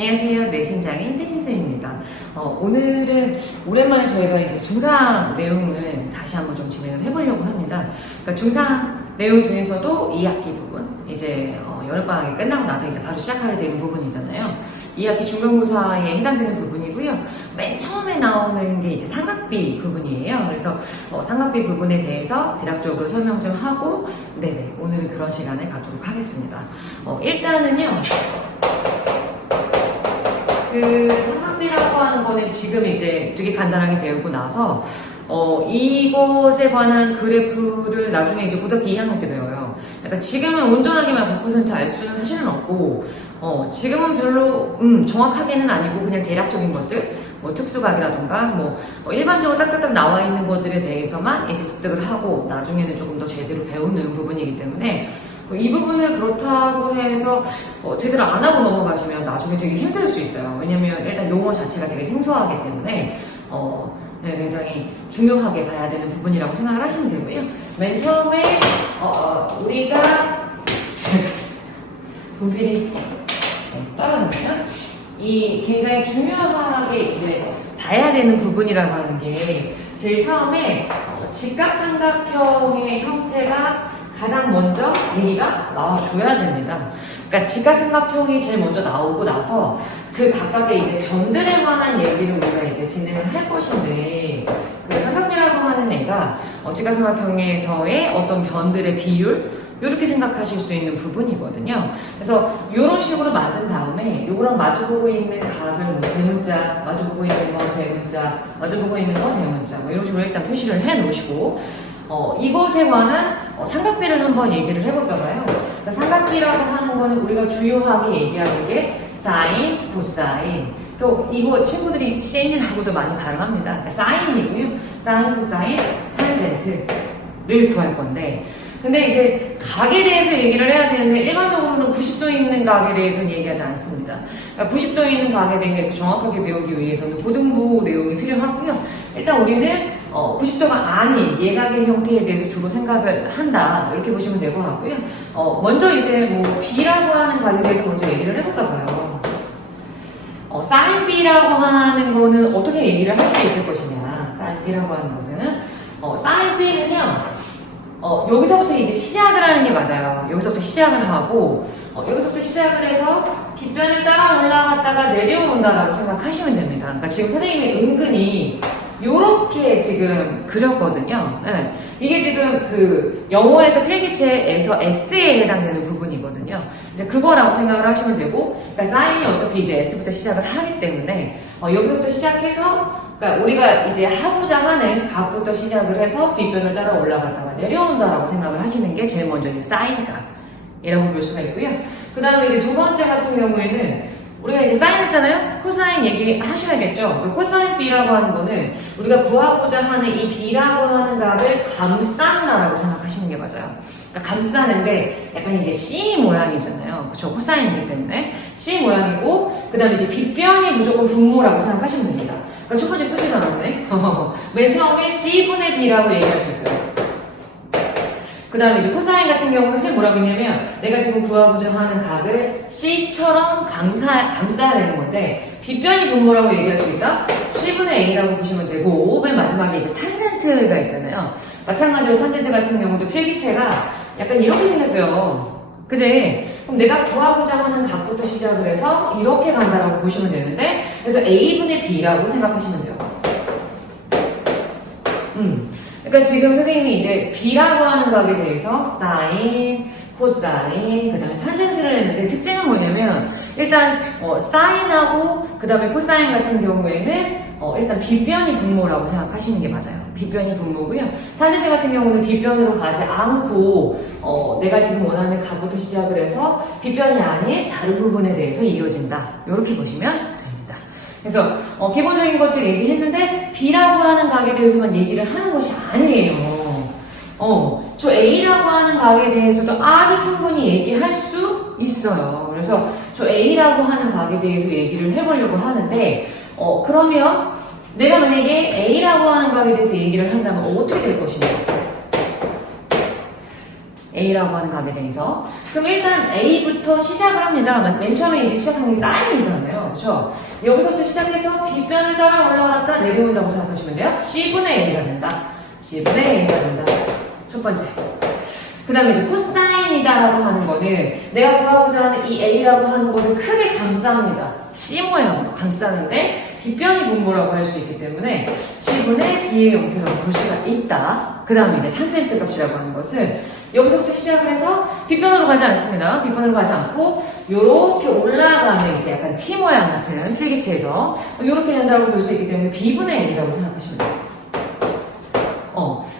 안녕하세요. 내신장인 태진쌤입니다. 오늘은 오랜만에 저희가 이제 중상 내용을 다시 한번 좀 진행을 해보려고 합니다. 그러니까 중상 내용 중에서도 2학기 부분, 이제 여름방학이 끝나고 나서 이제 바로 시작하게 되는 부분이잖아요. 2학기 중간고사에 해당되는 부분이고요. 맨 처음에 나오는 게 이제 삼각비 부분이에요. 그래서 삼각비 부분에 대해서 대략적으로 설명 좀 하고, 네네, 오늘은 그런 시간을 갖도록 하겠습니다. 일단은요, 그 삼각비라고 하는 거는 지금 이제 되게 간단하게 배우고 나서 이것에 관한 그래프를 나중에 이제 고등학교 2학년 때 배워요. 그러니까 지금은 온전하게만 100% 알 수는 사실은 없고, 지금은 별로 정확하게는 아니고 그냥 대략적인 것들, 뭐 특수각이라던가 뭐 일반적으로 딱딱딱 나와 있는 것들에 대해서만 이제 습득을 하고 나중에는 조금 더 제대로 배우는 부분이기 때문에 이 부분을 그렇다고 해서 제대로 안 하고 넘어가시면 나중에 되게 힘들 수 있어요. 왜냐면 일단 용어 자체가 되게 생소하기 때문에 네, 굉장히 중요하게 봐야 되는 부분이라고 생각을 하시면 되고요. 맨 처음에 우리가 분필이 따라가면 이 굉장히 중요하게 이제 봐야 되는 부분이라고 하는 게 제일 처음에 직각삼각형의 형태가 가장 먼저 얘기가 나와줘야 됩니다. 그러니까 직각삼각형이 제일 먼저 나오고 나서 그 각각의 이제 변들에 관한 얘기를 우리가 이제 진행을 할 것인데, 그 삼각형이라고 하는 애가 직각삼각형에서의 어떤 변들의 비율, 이렇게 생각하실 수 있는 부분이거든요. 그래서 이런 식으로 만든 다음에 요거랑 마주보고 있는 각을 뭐 대문자, 마주보고 있는 거 대문자, 마주보고 있는 거 대문자, 뭐 이런 식으로 일단 표시를 해 놓으시고, 이것에 관한 삼각비를 한번 얘기를 해볼까 봐요. 그러니까 삼각비라고 하는 거는 우리가 주요하게 얘기하는 게 사인, 코사인. 또 이거 친구들이 세인하고도 많이 발음합니다. 그러니까 사인이고요. 사인, 코사인, 탄젠트를 구할 건데, 근데 이제 각에 대해서 얘기를 해야 되는데 일반적으로는 90도 있는 각에 대해서는 얘기하지 않습니다. 그러니까 90도 있는 각에 대해서 정확하게 배우기 위해서는 고등부 내용이 필요하고요. 일단 우리는 90도가 아닌 예각의 형태에 대해서 주로 생각을 한다, 이렇게 보시면 될 것 같고요. 먼저 이제 뭐 B라고 하는 각에 대해서 먼저 얘기를 해볼까 봐요. 사인 B라고 하는 거는 어떻게 얘기를 할 수 있을 것이냐. 사인 B라고 하는 것은 사인 B는요, 여기서부터 이제 시작을 하는 게 맞아요. 여기서부터 시작을 하고, 여기서부터 시작을 해서 빗변을 따라 올라갔다가 내려온다라고 생각하시면 됩니다. 그러니까 지금 선생님이 은근히 요렇게 지금 그렸거든요. 네. 이게 지금 그 영어에서 필기체에서 S에 해당되는 부분이거든요. 이제 그거라고 생각을 하시면 되고, 그러니까 사인이 어차피 이제 S부터 시작을 하기 때문에 여기부터 시작해서, 그러니까 우리가 이제 하고자 하는 각부터 시작을 해서 빗변을 따라 올라갔다가 내려온다라고 생각을 하시는 게 제일 먼저 사인각이라고 볼 수가 있고요. 그 다음에 이제 두 번째 같은 경우에는 우리가 이제 사인 했잖아요? 코사인 얘기하셔야겠죠? 그 코사인 B라고 하는 거는 우리가 구하고자 하는 이 B라고 하는 값을 감싼다라고 생각하시는 게 맞아요. 그러니까 감싸는데 약간 이제 C 모양이잖아요. 그쵸? 코사인이기 때문에 C 모양이고, 그 다음에 이제 빗변이 무조건 분모라고 생각하시면 됩니다. 그러니까 첫 번째 쓰시잖아, 선생님. 맨 처음에 C분의 B라고 얘기하셨어요. 그 다음에 이제 코사인 같은 경우는 사실 뭐라고 했냐면 내가 지금 구하고자 하는 각을 C처럼 감싸야 되는 건데 빗변이 분모라고 얘기할 수 있다? C분의 A라고 보시면 되고, 맨 마지막에 이제 탄젠트가 있잖아요. 마찬가지로 탄젠트 같은 경우도 필기체가 약간 이렇게 생겼어요. 그지? 그럼 내가 구하고자 하는 각부터 시작을 해서 이렇게 간다라고 보시면 되는데, 그래서 A분의 B라고 생각하시면 돼요. 그러니까 지금 선생님이 이제 B라고 하는 각에 대해서 사인, 코사인, 그 다음에 탄젠트를 했는데 특징은 뭐냐면 일단 사인하고 그 다음에 코사인 같은 경우에는 일단 빗변이 분모라고 생각하시는 게 맞아요. 빗변이 분모고요. 탄젠트 같은 경우는 빗변으로 가지 않고 내가 지금 원하는 각부터 시작을 해서 빗변이 아닌 다른 부분에 대해서 이루어진다, 이렇게 보시면 됩니다. 그래서 기본적인 것들 얘기했는데 B라고 하는 각에 대해서만 얘기를 하는 것이 아니에요. 저 A라고 하는 각에 대해서도 아주 충분히 얘기할 수 있어요. 그래서 저 A라고 하는 각에 대해서 얘기를 해보려고 하는데, 그러면 내가 만약에 A라고 하는 각에 대해서 얘기를 한다면 어떻게 될 것인가? A라고 하는 각에 대해서. 그럼 일단 A부터 시작을 합니다. 맨 처음에 이제 시작한 게 사인이잖아요. 그렇죠? 여기서부터 시작해서 빗변을 따라 올라갔다 내려온다고 생각하시면 돼요. C분의 A가 된다. C분의 A가 된다. 첫 번째. 그 다음에 이제 코사인이다라고 하는 거는 내가 구하고자 하는 이 A라고 하는 거를 크게 감쌉니다. C 모양으로 감싸는데 빗변이 분모라고 할 수 있기 때문에 C분의 B의 형태라고 볼 수가 있다. 그 다음에 이제 탄젠트 값이라고 하는 것은 여기서부터 시작을 해서 빗변으로 가지 않습니다. 빗변으로 가지 않고 요렇게 올라가는 이제 약간 T 모양 같은 필기체에서 요렇게 된다고 볼 수 있기 때문에 B분의 N이라고 생각하시면 돼요.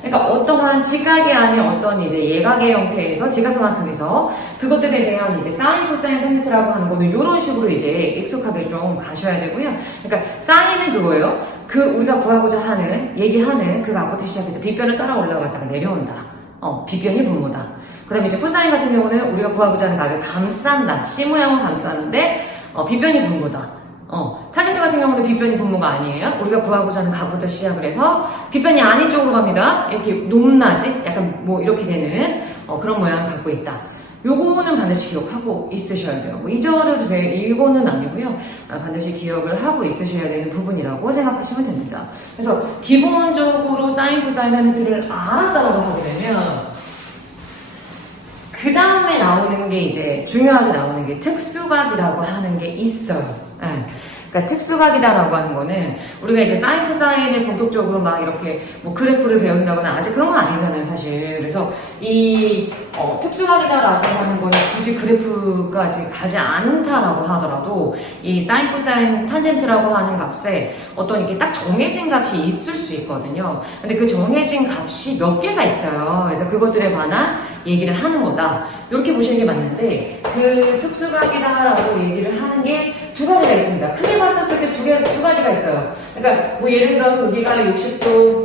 그러니까 어떠한 직각이 아닌 어떤 이제 예각의 형태에서 직각삼각형에서 그것들에 대한 이제 사인, 코사인, 탄젠트라고 하는 거는 이런 식으로 이제 익숙하게 좀 가셔야 되고요. 그러니까 사인은 그거예요. 그 우리가 구하고자 하는 얘기하는 그 값부터 시작해서 빗변을 따라 올라갔다가 내려온다. 빗변이 분모다. 그 다음에 이제 코사인 같은 경우는 우리가 구하고자 하는 값을 감싼다. C 모양을 감싸는데 빗변이 분모다. 탄젠트 같은 경우는 빗변이 분모가 아니에요. 우리가 구하고자 하는 값부터 시작을 해서 빗변이 아닌 쪽으로 갑니다. 이렇게 높낮이 약간 뭐 이렇게 되는 그런 모양을 갖고 있다. 요거는 반드시 기억하고 있으셔야 돼요. 뭐 잊어버려도 돼. 이거는 아니고요. 반드시 기억을 하고 있으셔야 되는 부분이라고 생각하시면 됩니다. 그래서 기본적으로 사인, 코사인, 탄젠트를 알았다고 하게 되면 그 다음에 나오는 게 이제 중요하게 나오는 게 특수각이라고 하는 게 있어요. 그러니까 특수각이다라고 하는 거는 우리가 이제 사인, 코사인을 본격적으로 막 이렇게 뭐 그래프를 배운다거나 아직 그런 건 아니잖아요, 사실. 그래서 이 특수각이다라고 하는 거는 굳이 그래프까지 가지 않다라고 하더라도 이 사인, 코사인, 탄젠트라고 하는 값에 어떤 이렇게 딱 정해진 값이 있을 수 있거든요. 근데 그 정해진 값이 몇 개가 있어요. 그래서 그것들에 관한 얘기를 하는 거다. 이렇게 보시는 게 맞는데 그 특수각이다라고 얘기를 하는 게 두 가지가 있습니다. 크게 봤었을 때 두 가지가 있어요. 그러니까 뭐 예를 들어서 우리가 60도,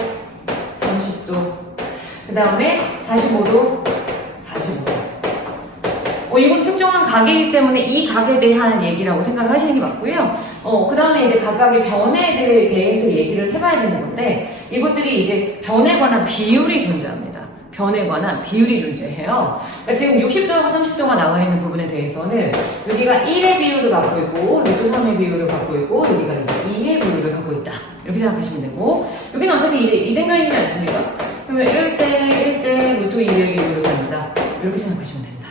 30도, 그 다음에 45도, 45도. 이건 특정한 각이기 때문에 이 각에 대한 얘기라고 생각을 하시는 게 맞고요. 그 다음에 이제 각각의 변에 대해서 얘기를 해봐야 되는 건데 이것들이 이제 변에 관한 비율이 존재합니다. 변에 관한 비율이 존재해요. 그러니까 지금 60도하고 30도가 나와 있는 부분에 대해서는 여기가 1의 비율을 갖고 있고 루트 3의 비율을 갖고 있고 여기가 이제 2의 비율을 갖고 있다. 이렇게 생각하시면 되고 여기는 어차피 이제 이등변이지 않습니까? 그러면 1대 루트 2의 비율을 갖는다. 이렇게 생각하시면 됩니다.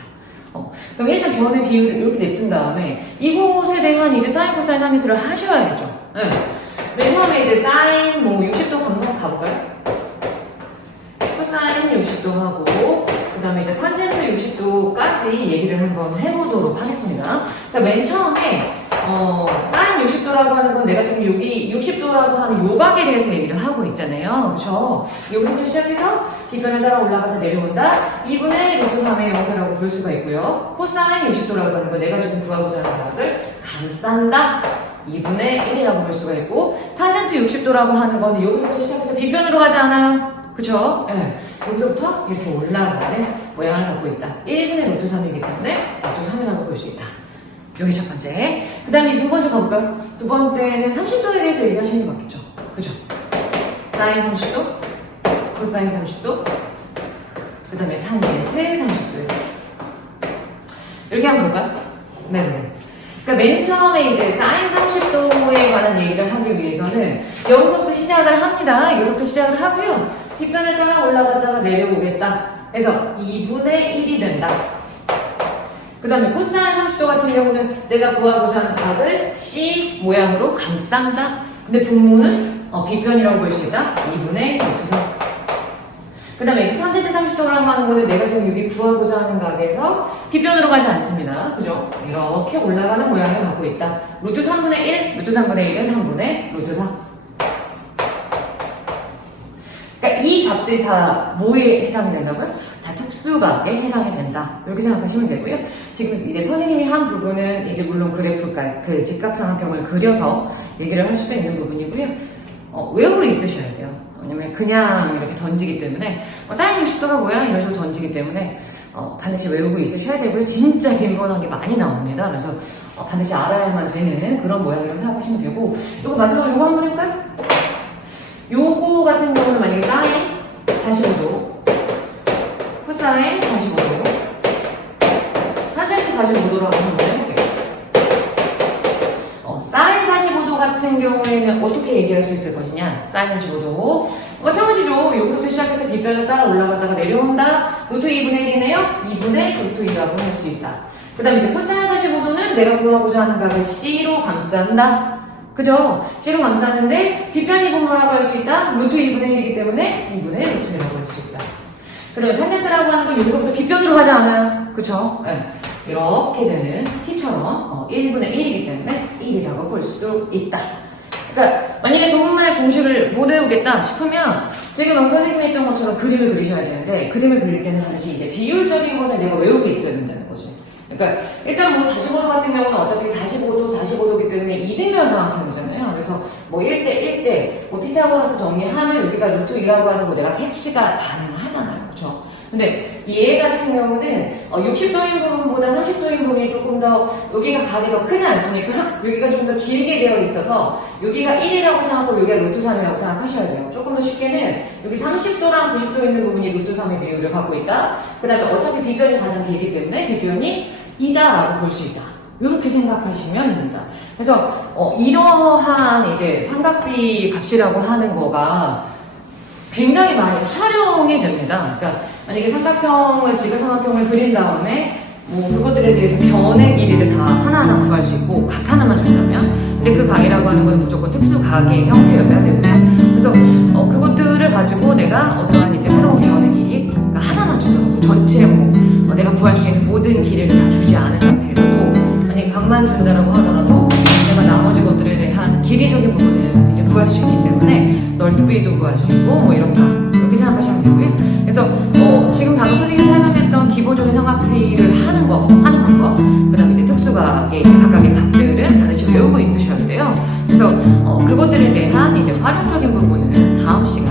그럼 일단 변의 비율을 이렇게 냅둔 다음에 이곳에 대한 이제 사인, 코사인, 탄젠트를 하셔야겠죠. 네. 맨 처음에 이제 사인 뭐 60도 한번 가볼까요? 코사인 60도 하고 그 다음에 이제 탄젠트 60도까지 얘기를 한번 해보도록 하겠습니다. 그러니까 맨 처음에 사인 60도라고 하는 건 내가 지금 여기 60도라고 하는 요각에 대해서 얘기를 하고 있잖아요. 그렇죠? 여기부터 시작해서 빗변을 따라 올라가다 내려온다. 2분의 루트 3의 형태라고 볼 수가 있고요. 코사인 60도라고 하는 건 내가 지금 구하고자 하는 값을 감싼다. 2분의 1이라고 볼 수가 있고 탄젠트 60도라고 하는 거는 여기서부터 시작해서 빗변으로 가지 않아요. 그쵸? 네. 여기서부터 이렇게 올라가는 모양을 갖고 있다. 1분의 루트 3이기 때문에 루트 3이라고 볼 수 있다. 여기 첫 번째. 그 다음에 두 번째 가볼까요? 두 번째는 30도에 대해서 얘기하시는 게 맞겠죠? 그죠? 사인 30도, 코사인 30도, 그 다음에 탄젠트 30도. 이렇게 한번 볼까요? 네네. 그러니까 맨 처음에 이제 사인 30도에 관한 얘기를 하기 위해서는 여기서부터 시작을 합니다. 여기서부터 시작을 하고요. 빗변을 따라 올라갔다가 내려오겠다. 그래서 2분의 1이 된다. 그 다음에 코사인 30도 같은 경우는 내가 구하고자 하는 값을 C 모양으로 감싼다. 근데 분모는 빗변이라고 볼 수 있다. 2분의 루트 3. 그 다음에 탄젠트 30도라고 하는 거는 내가 지금 여기 구하고자 하는 값에서 빗변으로 가지 않습니다. 그죠? 이렇게 올라가는 모양을 갖고 있다. 루트 3분의 1, 루트 3분의 1은 3분의 루트 3. 그러니까 이 값들이 다 뭐에 해당이 된다고요? 다 특수각에 해당이 된다. 이렇게 생각하시면 되고요. 지금 이제 선생님이 한 부분은 이제 물론 그래프가 그 직각삼각형을 그려서 얘기를 할 수도 있는 부분이고요. 외우고 있으셔야 돼요. 왜냐면 그냥 이렇게 던지기 때문에 사인 60도가 뭐야? 이런 식으로 던지기 때문에 반드시 외우고 있으셔야 되고요. 진짜 빈번하게 많이 나옵니다. 그래서 반드시 알아야만 되는 그런 모양이라고 생각하시면 되고 이거 마지막으로 이거 한번 해볼까요? 요거 같은 경우는 만약에 사인 45도, 코사인 45도, 탄젠트 45도로 한번 해볼게요. 같은 경우에는 어떻게 얘기할 수 있을 것이냐? 사인 45도. 마찬가지로 여기서부터 시작해서 빗변을 따라 올라가다가 내려온다. 루트 2분의 1이네요. 2분의 루트 2라고 할 수 있다. 그 다음에 이제 코사인 45도는 내가 구하고자 하는 각을 C로 감싼다. 그죠? C로 감싸는데 빗변이 분모라고 할 수 있다. 루트 2분의 1이기 때문에 2분의 루트 1라고 할 수 있다. 그 다음에 탄젠트라고 하는 건 여기서부터 빗변으로 가지 않아요. 그쵸? 네. 이렇게 되는 t처럼 1분의 1이기 때문에 1이라고 볼 수 있다. 그러니까 만약에 정말 공식을 못 외우겠다 싶으면 지금 여기 선생님이 했던 것처럼 그림을 그리셔야 되는데 그림을 그릴 때는 반드시 이제 비율적인 거는 내가 외우고 있어야 된다는 거지. 그러니까 일단 뭐 45도 같은 경우는 어차피 45도이기 때문에 이등변 삼각형이잖아요. 그래서 뭐 1대 1대 뭐 피타고라스 정리하면 여기가 루트 2라고 하는 거 내가 캐치가 가능하잖아요. 그렇죠? 근데 얘 같은 경우는 60도인 부분보다 30도인 부분이 조금 더 여기가 각이 더 크지 않습니까? 여기가 좀 더 길게 되어 있어서 여기가 1이라고 생각하고 여기가 루트 3이라고 생각하셔야 돼요. 조금 더 쉽게는 여기 30도랑 90도 있는 부분이 루트 3의 비율을 갖고 있다. 그 다음에 어차피 빗변이 가장 길기 때문에 빗변이 2다라고 볼 수 있다. 이렇게 생각하시면 됩니다. 그래서 이러한 이제 삼각비 값이라고 하는 거가 굉장히 많이 활용이 됩니다. 그러니까 만약에 삼각형을 지그삼각형을 그린 다음에 뭐 그것들에 대해서 변의 길이를 다 하나하나 구할 수 있고 각 하나만 준다면 근데 그 각이라고 하는 건 무조건 특수각의 형태여야 되고요. 그래서 그것들을 가지고 내가 어떠한 이제 새로운 변의 길이 그러니까 하나만 주더라도 전체 내가 구할 수 있는 모든 길이를 다 주지 않은 상태에서도 만약에 각만 준다라고 하더라도 내가 나머지 것들에 대한 길이적인 부분을 이제 구할 수 있기 때문에 넓이도 구할 수 있고 뭐 이렇다 이렇게 생각하시면 되고요. 그래서 지금 방금 선생님이 설명했던 기본적인 삼각비를 하는 방법, 그 다음에 이제 특수각의 이제 각각의 값들은 반드시 외우고 있으셔야 돼요. 그래서 그것들에 대한 이제 활용적인 부분은 다음 시간에